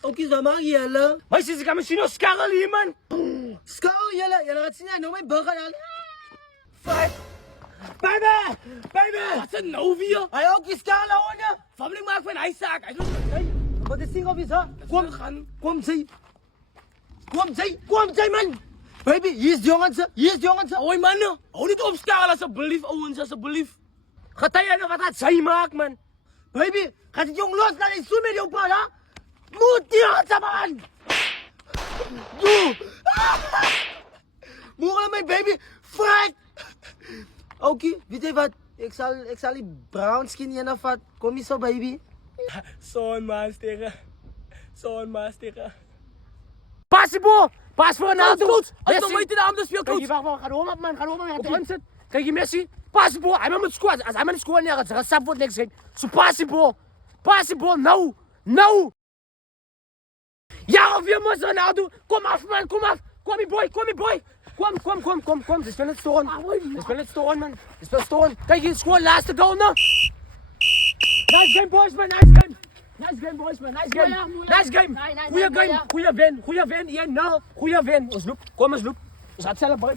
Ook is dat maar jelle. Maar sinds ik aan mijn sino skarrel hier, man. Skou jelle, jelle gaat zien, nou mijn burger dan. Fuck. Baby. Wat is het nou weer? Hij ook is skou nou, ne? Familie maakt van ijszaak. Wat is ding op is, hè? Kom, zij, man. Baby, hier is jongens. Hoi, man. Hou niet op skarrel, alsjeblieft, ouwens, alsjeblieft. Gaat hij nou wat zij maakt, man? Baby, gaat het jong los, laat eens zo met jou praten, hè? Moet die hansen, man. Doe. Moeder mijn baby, fuck. Oké, weet je wat? Ik zal die brown skin hier nog vat. Kom hier zo, baby. Zo'n man stikken. Pas die bal! Pas voor een auto! Als je nooit in de handen speelt, coach! Kijk, wacht, ga door, man. Ga door, man. Op de zit. Kijk, je Messi. Pas die bal. Hij moet scoren. Als hij maar niet scoren, ja, het sap wordt niks heen. Zo, pas die bal. Nou! Ja, of je moet zo'n auto. Kom af, man. Kom, je boy. Kom. Ze spelen het storen, man. Kijk, je scoort laatste goal, nou. Nice game, boys, man. Nice game. Goeie game. Goeie win. 1-0. Goeie win. Ons loop. Kom, ons loop. Ons gaat zelf, boy.